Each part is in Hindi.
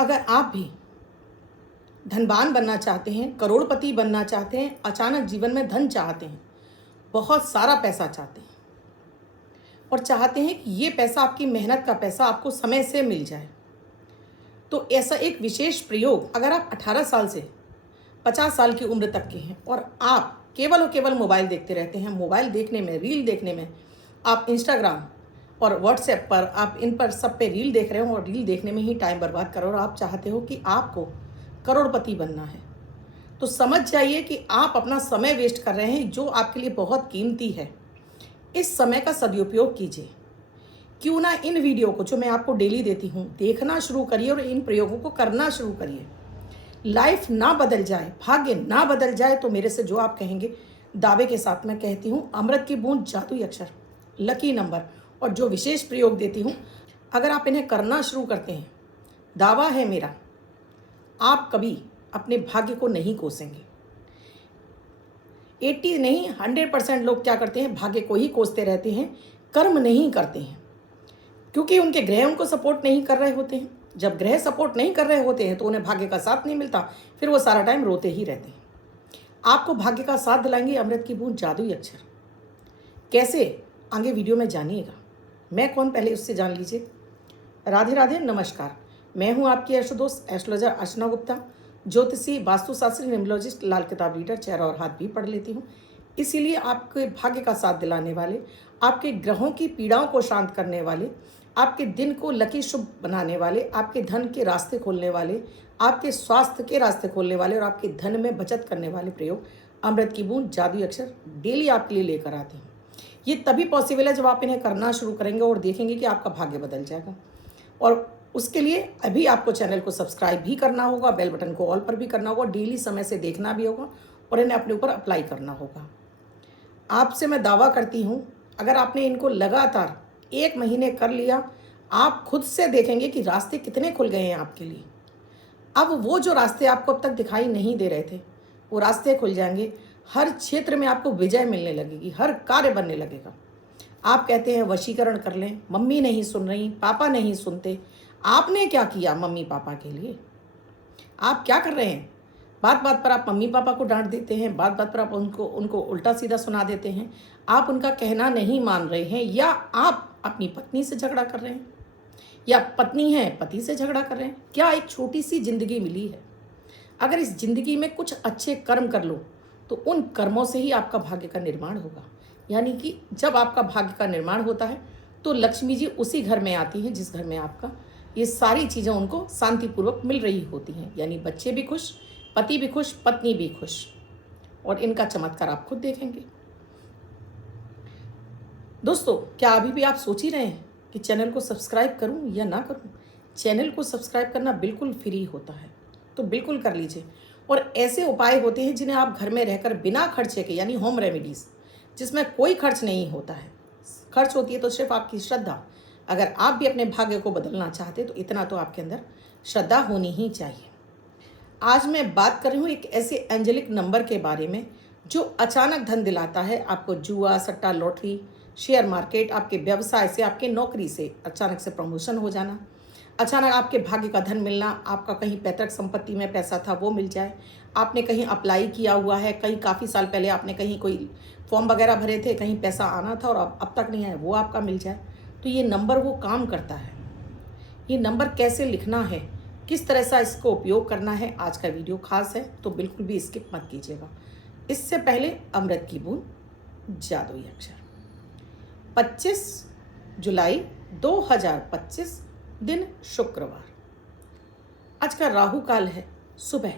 अगर आप भी धनवान बनना चाहते हैं, करोड़पति बनना चाहते हैं, अचानक जीवन में धन चाहते हैं, बहुत सारा पैसा चाहते हैं और चाहते हैं कि ये पैसा, आपकी मेहनत का पैसा, आपको समय से मिल जाए, तो ऐसा एक विशेष प्रयोग, अगर आप 18 साल से 50 साल की उम्र तक के हैं और आप केवल और केवल मोबाइल देखते रहते हैं, मोबाइल देखने में, रील देखने में, आप इंस्टाग्राम और व्हाट्सएप पर, आप इन पर सब पे रील देख रहे हो और रील देखने में ही टाइम बर्बाद करो और आप चाहते हो कि आपको करोड़पति बनना है, तो समझ जाइए कि आप अपना समय वेस्ट कर रहे हैं जो आपके लिए बहुत कीमती है। इस समय का सदुपयोग कीजिए। क्यों ना इन वीडियो को जो मैं आपको डेली देती हूँ देखना शुरू करिए और इन प्रयोगों को करना शुरू करिए। लाइफ ना बदल जाए, भाग्य ना बदल जाए तो मेरे से जो आप कहेंगे, दावे के साथ मैं कहती हूँ, अमृत की बूंद, जादुई अक्षर, लकी नंबर और जो विशेष प्रयोग देती हूँ, अगर आप इन्हें करना शुरू करते हैं, दावा है मेरा, आप कभी अपने भाग्य को नहीं कोसेंगे। 80 नहीं 100% लोग क्या करते हैं, भाग्य को ही कोसते रहते हैं, कर्म नहीं करते हैं, क्योंकि उनके ग्रह उनको सपोर्ट नहीं कर रहे होते हैं। जब ग्रह सपोर्ट नहीं कर रहे होते हैं तो उन्हें भाग्य का साथ नहीं मिलता, फिर वो सारा टाइम रोते ही रहते हैं। आपको भाग्य का साथ दिलाएंगे अमृत की बूंद, जादुई अक्षर। कैसे, आगे वीडियो में जानिएगा। मैं कौन, पहले उससे जान लीजिए। राधे राधे, नमस्कार। मैं हूं आपकी एस्ट्रोदोस्त एस्ट्रोलॉजर अर्चना गुप्ता, ज्योतिषी, वास्तुशास्त्री, न्यूमरोलॉजिस्ट, लाल किताब रीडर, चेहरा और हाथ भी पढ़ लेती हूं। इसीलिए आपके भाग्य का साथ दिलाने वाले, आपके ग्रहों की पीड़ाओं को शांत करने वाले, आपके दिन को लकी शुभ बनाने वाले, आपके धन के रास्ते खोलने वाले, आपके स्वास्थ्य के रास्ते खोलने वाले और आपके धन में बचत करने वाले प्रयोग अमृत की बूंद, जादुई अक्षर डेली आपके लिए लेकर आते हैं। ये तभी पॉसिबल है जब आप इन्हें करना शुरू करेंगे और देखेंगे कि आपका भाग्य बदल जाएगा। और उसके लिए अभी आपको चैनल को सब्सक्राइब भी करना होगा, बेल बटन को ऑल पर भी करना होगा, डेली समय से देखना भी होगा और इन्हें अपने ऊपर अप्लाई करना होगा। आपसे मैं दावा करती हूँ, अगर आपने इनको लगातार 1 महीने कर लिया, आप खुद से देखेंगे कि रास्ते कितने खुल गए हैं आपके लिए। अब वो जो रास्ते आपको अब तक दिखाई नहीं दे रहे थे, वो रास्ते खुल जाएंगे। हर क्षेत्र में आपको विजय मिलने लगेगी, हर कार्य बनने लगेगा। आप कहते हैं वशीकरण कर लें, मम्मी नहीं सुन रही, पापा नहीं सुनते। आपने क्या किया मम्मी पापा के लिए? आप क्या कर रहे हैं? बात बात पर आप मम्मी पापा को डांट देते हैं, बात बात पर आप उनको उल्टा सीधा सुना देते हैं। आप उनका कहना नहीं मान रहे हैं, या आप अपनी पत्नी से झगड़ा कर रहे हैं, या पत्नी है पति से झगड़ा कर रहे हैं। क्या एक छोटी सी जिंदगी मिली है, अगर इस जिंदगी में कुछ अच्छे कर्म कर लो तो उन कर्मों से ही आपका भाग्य का निर्माण होगा। यानी कि जब आपका भाग्य का निर्माण होता है तो लक्ष्मी जी उसी घर में आती हैं जिस घर में आपका ये सारी चीज़ें उनको शांतिपूर्वक मिल रही होती हैं। यानी बच्चे भी खुश, पति भी खुश, पत्नी भी खुश, और इनका चमत्कार आप खुद देखेंगे। दोस्तों, क्या अभी भी आप सोच ही रहे हैं कि चैनल को सब्सक्राइब करूं या ना करूं? चैनल को सब्सक्राइब करना बिल्कुल फ्री होता है, तो बिल्कुल कर लीजिए। और ऐसे उपाय होते हैं जिन्हें आप घर में रहकर बिना खर्चे के, यानी होम रेमेडीज़, जिसमें कोई खर्च नहीं होता है, खर्च होती है तो सिर्फ आपकी श्रद्धा। अगर आप भी अपने भाग्य को बदलना चाहते तो इतना तो आपके अंदर श्रद्धा होनी ही चाहिए। आज मैं बात कर रही हूँ एक ऐसे एंजेलिक नंबर के बारे में जो अचानक धन दिलाता है आपको। जुआ, सट्टा, लॉटरी, शेयर मार्केट, आपके व्यवसाय से, आपके नौकरी से अचानक से प्रमोशन हो जाना, अचानक आपके भाग्य का धन मिलना, आपका कहीं पैतृक संपत्ति में पैसा था वो मिल जाए, आपने कहीं अप्लाई किया हुआ है, कहीं काफ़ी साल पहले आपने कहीं कोई फॉर्म वगैरह भरे थे, कहीं पैसा आना था और अब तक नहीं आया, वो आपका मिल जाए। तो ये नंबर वो काम करता है। ये नंबर कैसे लिखना है, किस तरह से इसको उपयोग करना है, आज का वीडियो खास है, तो बिल्कुल भी स्किप मत कीजिएगा। इससे पहले अमृत की बूंद, जादुई अक्षर। 25 जुलाई 2025, दिन शुक्रवार। आज का राहु काल है सुबह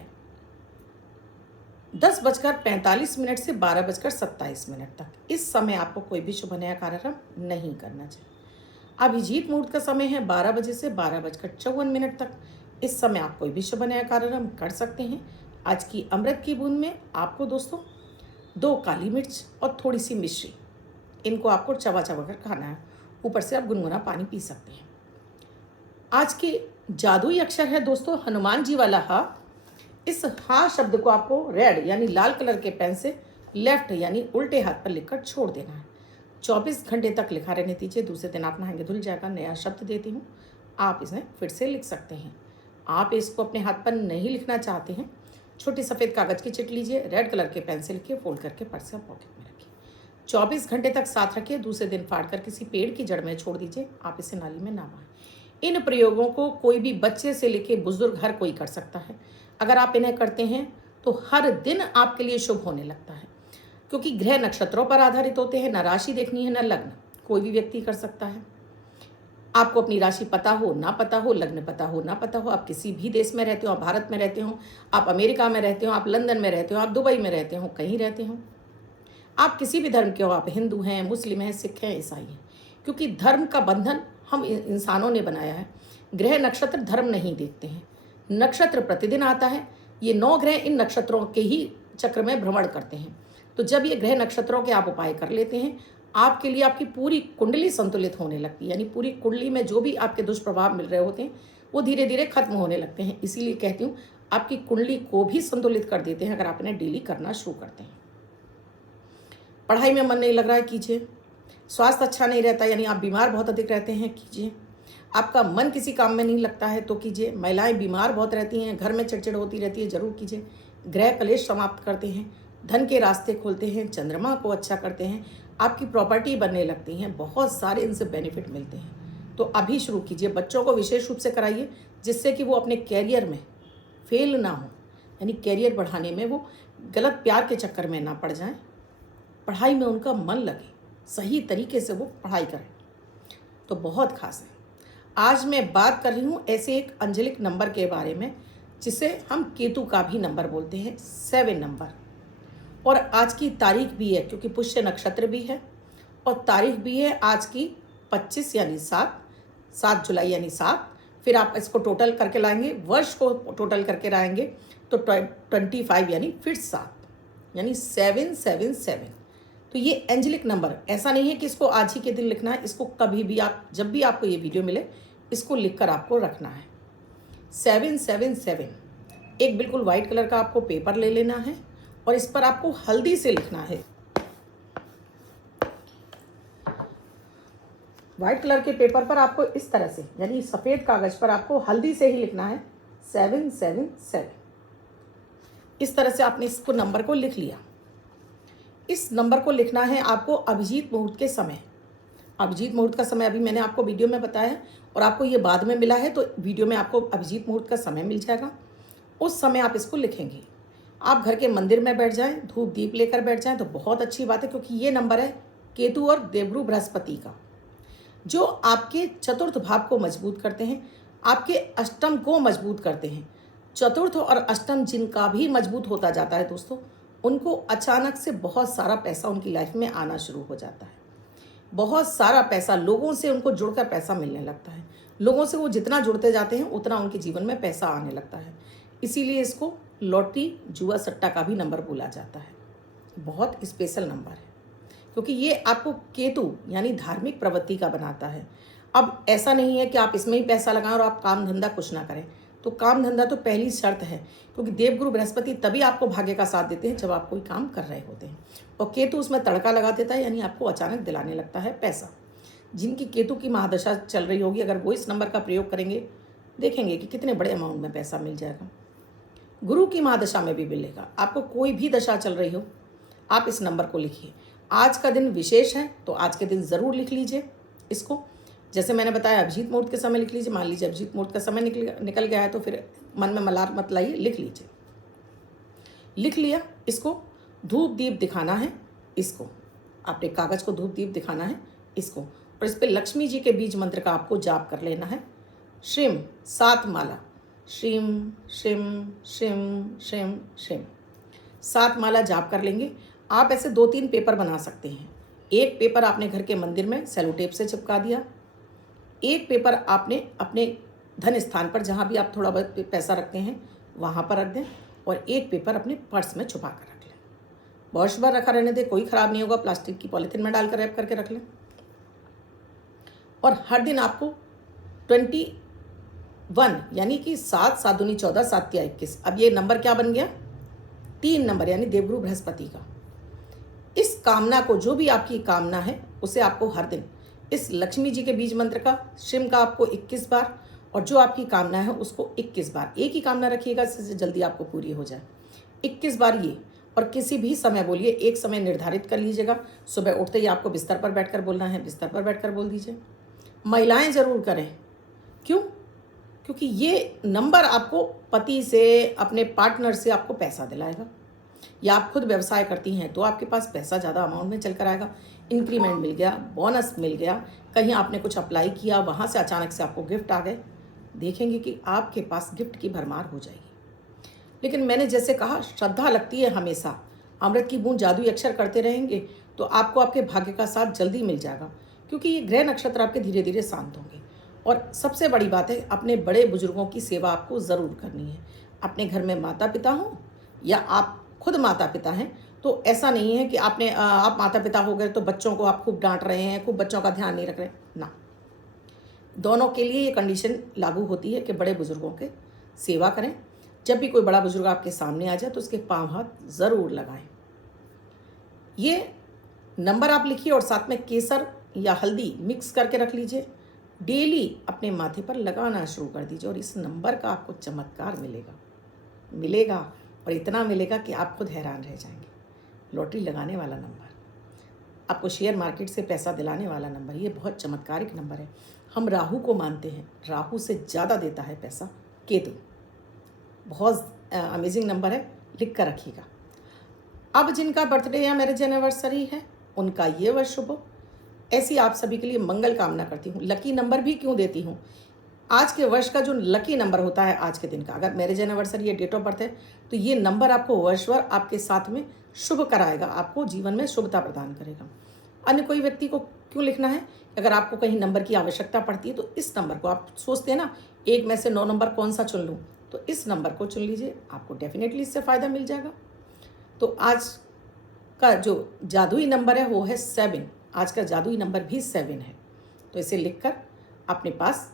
10:45 से 12:27 तक। इस समय आपको कोई भी शुभ नया कार्यक्रम नहीं करना चाहिए। अभिजीत मुहूर्त का समय है 12 बजे से 12:54 तक। इस समय आप कोई भी शुभ नया कार्यक्रम कर सकते हैं। आज की अमृत की बूंद में आपको दोस्तों 2 काली मिर्च और थोड़ी सी मिश्री, इनको आपको चबा चबा कर खाना है। ऊपर से आप गुनगुना पानी पी सकते हैं। आज के जादुई अक्षर है दोस्तों हनुमान जी वाला हा। इस हा शब्द को आपको रेड यानी लाल कलर के पेन से लेफ्ट यानी उल्टे हाथ पर लिखकर छोड़ देना है। 24 घंटे तक लिखा रहने दीजिए। दूसरे दिन आप नहाएंगे धुल जाएगा। नया शब्द देती हूँ, आप इसे फिर से लिख सकते हैं। आप इसको अपने हाथ पर नहीं लिखना चाहते हैं, छोटी सफ़ेद कागज़ की चिट लीजिए, रेड कलर के पेन से लिखिए, फोल्ड करके पर्स या पॉकेट में रखिए। 24 घंटे तक साथ रखिए, दूसरे दिन फाड़ कर किसी पेड़ की जड़ में छोड़ दीजिए। आप इसे नाली में ना बहाएं। इन प्रयोगों को कोई भी बच्चे से लेके बुजुर्ग हर कोई कर सकता है। अगर आप इन्हें करते हैं तो हर दिन आपके लिए शुभ होने लगता है, क्योंकि ग्रह नक्षत्रों पर आधारित होते हैं। न राशि देखनी है न लग्न, कोई भी व्यक्ति कर सकता है। आपको अपनी राशि पता हो ना पता हो, लग्न पता हो ना पता हो, आप किसी भी देश में रहते हो, आप भारत में रहते हो, आप अमेरिका में रहते हो, आप लंदन में रहते हो, आप दुबई में रहते हो, कहीं रहते हो, आप किसी भी धर्म के हो, आप हिंदू हैं, मुस्लिम हैं, सिख हैं, ईसाई हैं, क्योंकि धर्म का बंधन हम इंसानों ने बनाया है। ग्रह नक्षत्र धर्म नहीं देखते हैं। नक्षत्र प्रतिदिन आता है, ये 9 ग्रह इन नक्षत्रों के ही चक्र में भ्रमण करते हैं। तो जब ये ग्रह नक्षत्रों के आप उपाय कर लेते हैं, आपके लिए आपकी पूरी कुंडली संतुलित होने लगती है, यानी पूरी कुंडली में जो भी आपके दुष्प्रभाव मिल रहे होते हैं वो धीरे धीरे खत्म होने लगते हैं। इसीलिए कहती हूँ, आपकी कुंडली को भी संतुलित कर देते हैं अगर आप इन्हें डेली करना शुरू करते हैं। पढ़ाई में मन नहीं लग रहा है, कीजिए। स्वास्थ्य अच्छा नहीं रहता, यानी आप बीमार बहुत अधिक रहते हैं, कीजिए। आपका मन किसी काम में नहीं लगता है तो कीजिए। महिलाएं बीमार बहुत रहती हैं, घर में चिड़चिड़ होती रहती है, जरूर कीजिए। ग्रह कलेश समाप्त करते हैं, धन के रास्ते खोलते हैं, चंद्रमा को अच्छा करते हैं, आपकी प्रॉपर्टी बनने लगती हैं, बहुत सारे इनसे बेनिफिट मिलते हैं। तो अभी शुरू कीजिए। बच्चों को विशेष रूप से कराइए, जिससे कि वो अपने कैरियर में फेल ना हो, यानी कैरियर बढ़ाने में वो गलत प्यार के चक्कर में ना पड़ जाएं, पढ़ाई में उनका मन लगे, सही तरीके से वो पढ़ाई करें, तो बहुत खास है। आज मैं बात कर रही हूँ ऐसे एक अंजलिक नंबर के बारे में, जिसे हम केतु का भी नंबर बोलते हैं, 7 नंबर। और आज की तारीख भी है, क्योंकि पुष्य नक्षत्र भी है, और तारीख भी है आज की 25 यानी 7 जुलाई यानी 7। फिर आप इसको टोटल करके लाएंगे, वर्ष को टोटल करके लाएंगे तो 25 यानी फिर 7, यानी 777। तो ये एंजेलिक नंबर ऐसा नहीं है कि इसको आज ही के दिन लिखना है, इसको कभी भी आप, जब भी आपको ये वीडियो मिले, इसको लिखकर आपको रखना है। 777। एक बिल्कुल वाइट कलर का आपको पेपर ले लेना है और इस पर आपको हल्दी से लिखना है। वाइट कलर के पेपर पर आपको इस तरह से, यानी सफ़ेद कागज पर आपको हल्दी से ही लिखना है 777। इस तरह से आपने इसको नंबर को लिख लिया। इस नंबर को लिखना है आपको अभिजीत मुहूर्त के समय। अभिजीत मुहूर्त का समय अभी मैंने आपको वीडियो में बताया है, और आपको ये बाद में मिला है, तो वीडियो में आपको अभिजीत मुहूर्त का समय मिल जाएगा। उस समय आप इसको लिखेंगे। आप घर के मंदिर में बैठ जाएं, धूप दीप लेकर बैठ जाएं तो बहुत अच्छी बात है, क्योंकि ये नंबर है केतु और देवगुरु बृहस्पति का, जो आपके चतुर्थ भाव को मजबूत करते हैं, आपके अष्टम को मजबूत करते हैं। चतुर्थ और अष्टम जिनका भी मजबूत होता जाता है दोस्तों, उनको अचानक से बहुत सारा पैसा उनकी लाइफ में आना शुरू हो जाता है। बहुत सारा पैसा, लोगों से उनको जुड़कर पैसा मिलने लगता है। लोगों से वो जितना जुड़ते जाते हैं उतना उनके जीवन में पैसा आने लगता है। इसीलिए इसको लॉटरी, जुआ, सट्टा का भी नंबर बोला जाता है। बहुत स्पेशल नंबर है, क्योंकि ये आपको केतु यानी धार्मिक प्रवृत्ति का बनाता है। अब ऐसा नहीं है कि आप इसमें ही पैसा लगाएं और आप काम धंधा कुछ ना करें, तो काम धंधा तो पहली शर्त है, क्योंकि देवगुरु बृहस्पति तभी आपको भाग्य का साथ देते हैं जब आप कोई काम कर रहे होते हैं, और केतु उसमें तड़का लगा देता है, यानी आपको अचानक दिलाने लगता है पैसा। जिनकी केतु की महादशा चल रही होगी, अगर वो इस नंबर का प्रयोग करेंगे, देखेंगे कि कितने बड़े अमाउंट में पैसा मिल जाएगा। गुरु की महादशा में भी मिलेगा। आपको कोई भी दशा चल रही हो, आप इस नंबर को लिखिए। आज का दिन विशेष है, तो आज के दिन ज़रूर लिख लीजिए इसको। जैसे मैंने बताया, अभिजीत मुहूर्त के समय लिख लीजिए। मान लीजिए अभिजीत मुहूर्त का समय निकल गया है, तो फिर मन में मलार मत लाइए, लिख लीजिए। लिख लिया, इसको धूप दीप दिखाना है, इसको आपने कागज़ को धूप दीप दिखाना है इसको, और इस पर लक्ष्मी जी के बीज मंत्र का आपको जाप कर लेना है। श्रीम 7 माला, श्रीम श्रीम श्रीम श्रीम श्रीम 7 माला जाप कर लेंगे। आप ऐसे 2-3 पेपर बना सकते हैं। एक पेपर आपने घर के मंदिर में सेलो टेप से चिपका दिया, एक पेपर आपने अपने धन स्थान पर, जहाँ भी आप थोड़ा बहुत पैसा रखते हैं वहाँ पर रख दें, और एक पेपर अपने पर्स में छुपा कर रख लें। वर्ष भर रखा रहने दें, कोई ख़राब नहीं होगा। प्लास्टिक की पॉलीथीन में डालकर रैप करके रख लें। और हर दिन आपको 21 यानी कि 7 7 दूनी 14 7 तिया 21, अब ये नंबर क्या बन गया? 3 नंबर, यानी देवगुरु बृहस्पति का। इस कामना को, जो भी आपकी कामना है, उसे आपको हर दिन इस लक्ष्मी जी के बीज मंत्र का, श्रीम का आपको 21 बार, और जो आपकी कामना है उसको 21 बार, एक ही कामना रखिएगा जिससे जल्दी आपको पूरी हो जाए, 21 बार ये। और किसी भी समय बोलिए, एक समय निर्धारित कर लीजिएगा। सुबह उठते ही आपको बिस्तर पर बैठकर बोलना है, बिस्तर पर बैठकर बोल दीजिए। महिलाएं ज़रूर करें। क्यों? क्योंकि ये नंबर आपको पति से, अपने पार्टनर से आपको पैसा दिलाएगा। या आप खुद व्यवसाय करती हैं तो आपके पास पैसा ज़्यादा अमाउंट में चल कर आएगा। इंक्रीमेंट मिल गया, बोनस मिल गया, कहीं आपने कुछ अप्लाई किया, वहाँ से अचानक से आपको गिफ्ट आ गए, देखेंगे कि आपके पास गिफ्ट की भरमार हो जाएगी। लेकिन मैंने जैसे कहा, श्रद्धा लगती है हमेशा। अमृत की बूंद जादुई अक्षर करते रहेंगे तो आपको आपके भाग्य का साथ जल्दी मिल जाएगा, क्योंकि ये ग्रह नक्षत्र आपके धीरे धीरे शांत होंगे। और सबसे बड़ी बात है, अपने बड़े बुजुर्गों की सेवा आपको ज़रूर करनी है। अपने घर में माता पिता हों या आप खुद माता पिता हैं, तो ऐसा नहीं है कि आप माता पिता हो गए तो बच्चों को आप खूब डांट रहे हैं, खूब बच्चों का ध्यान नहीं रख रहे हैं ना। दोनों के लिए ये कंडीशन लागू होती है कि बड़े बुजुर्गों के सेवा करें। जब भी कोई बड़ा बुजुर्ग आपके सामने आ जाए तो उसके पांव हाथ ज़रूर लगाएं। ये नंबर आप लिखिए और साथ में केसर या हल्दी मिक्स करके रख लीजिए। डेली अपने माथे पर लगाना शुरू कर दीजिए और इस नंबर का आपको चमत्कार मिलेगा और इतना मिलेगा कि आप खुद हैरान रह जाएंगे। लॉटरी लगाने वाला नंबर, आपको शेयर मार्केट से पैसा दिलाने वाला नंबर, ये बहुत चमत्कारिक नंबर है। हम राहु को मानते हैं, राहु से ज़्यादा देता है पैसा केतु। बहुत अमेजिंग नंबर है, लिख कर रखिएगा। अब जिनका बर्थडे या मैरिज एनिवर्सरी है उनका ये वर्ष शुभ हो। ऐसी आप सभी के लिए मंगल कामना करती हूँ। लकी नंबर भी क्यों देती हूँ, आज के वर्ष का जो लकी नंबर होता है आज के दिन का, अगर मैरिज एनिवर्सरी या डेट ऑफ बर्थ है तो ये नंबर आपको वर्षभर आपके साथ में शुभ कराएगा, आपको जीवन में शुभता प्रदान करेगा। अन्य कोई व्यक्ति को क्यों लिखना है? अगर आपको कहीं नंबर की आवश्यकता पड़ती है तो इस नंबर को, आप सोचते हैं ना एक में से 9 नंबर कौन सा चुन लूँ, तो इस नंबर को चुन लीजिए, आपको डेफिनेटली इससे फ़ायदा मिल जाएगा। तो आज का जो जादुई नंबर है वो है 7। आज का जादुई नंबर भी 7 है। तो इसे लिखकर अपने पास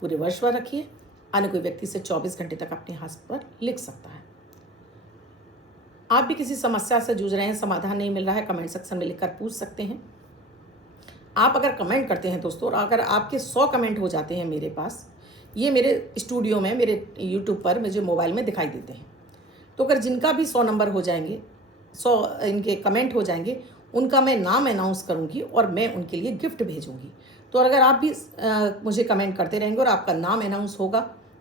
पूरे वर्ष भर रखिए। अन्य कोई व्यक्ति से 24 घंटे तक अपने हाथ पर लिख सकता है। आप भी किसी समस्या से जूझ रहे हैं, समाधान नहीं मिल रहा है, कमेंट सेक्शन में लिखकर पूछ सकते हैं। आप अगर कमेंट करते हैं दोस्तों, और अगर आपके 100 कमेंट हो जाते हैं मेरे पास, ये मेरे स्टूडियो में, मेरे यूट्यूब पर मुझे मोबाइल में दिखाई देते हैं, तो अगर जिनका भी 100 नंबर हो जाएंगे, 100 इनके कमेंट हो जाएंगे, उनका मैं नाम अनाउंस करूंगी और मैं उनके लिए गिफ्ट भेजूंगी। तो अगर आप भी मुझे कमेंट करते रहेंगे और आपका नाम अनाउंस होगा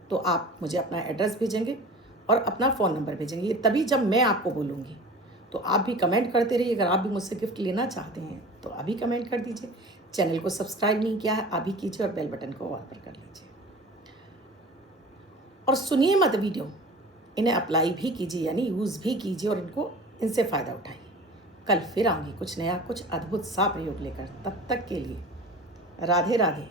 तो आप मुझे अपना एड्रेस भेजेंगे और अपना फ़ोन नंबर भेजेंगे, तभी जब मैं आपको बोलूँगी। तो आप भी कमेंट करते रहिए। अगर आप भी मुझसे गिफ्ट लेना चाहते हैं तो अभी कमेंट कर दीजिए। चैनल को सब्सक्राइब नहीं किया है अभी कीजिए और बेल बटन को ऑल पर कर लीजिए। और सुनिए मत वीडियो, इन्हें अप्लाई भी कीजिए, यानी यूज़ भी कीजिए और इनसे फ़ायदा उठाइए। कल फिर आऊँगी कुछ नया, कुछ अद्भुत सा प्रयोग लेकर। तब तक के लिए राधे राधे।